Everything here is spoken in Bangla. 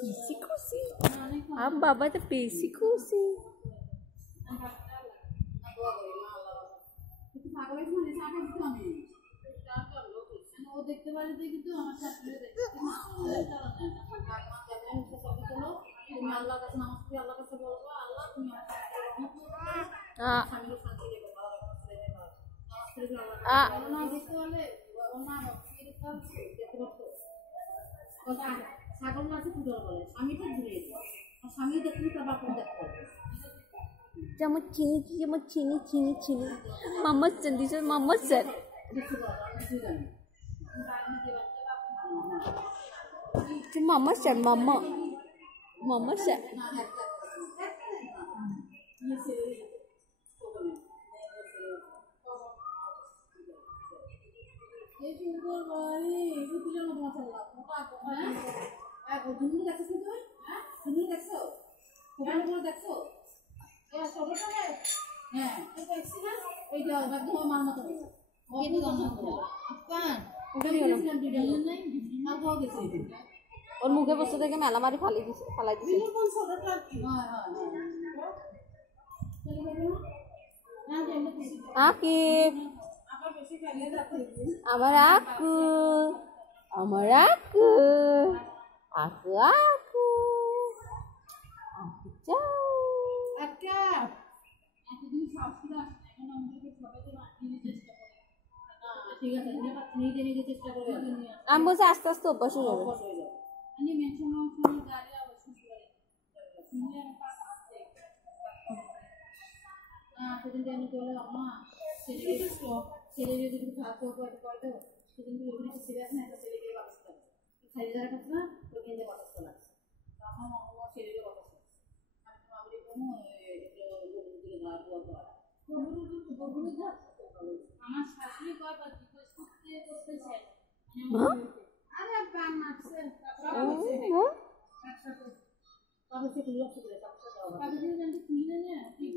বেশি খুশি আমার বাবা তো বেশি খুশি দেখতে পারি কিন্তু আমার সাথে তুমি আল্লাহর কাছে নামাজ পড়ে আল্লাহর কাছে বলবো আল্লাহ তুমি স্বামীকে শান্তি দেবে দেখতে পারলে ছাগল মাছে পুজো বলে স্বামীটা ঘুরে স্বামী দেখলে তার বাপন দেখতে হবে যেমন চিনি মাম্মা দিস মাম্মা স্যার মাম্মা স্যার মাম্মা স্যার ওর মুখে বসে থেকে মেলা মারি ফালাই দিছে আকিব আমার আকু আকু আমি বলছি আস্তে আস্তে অভ্যাস হয়ে যাবে আমার শাশুড়ি কয়বার জিজ্ঞেস করতে চাই আরে বান মারছে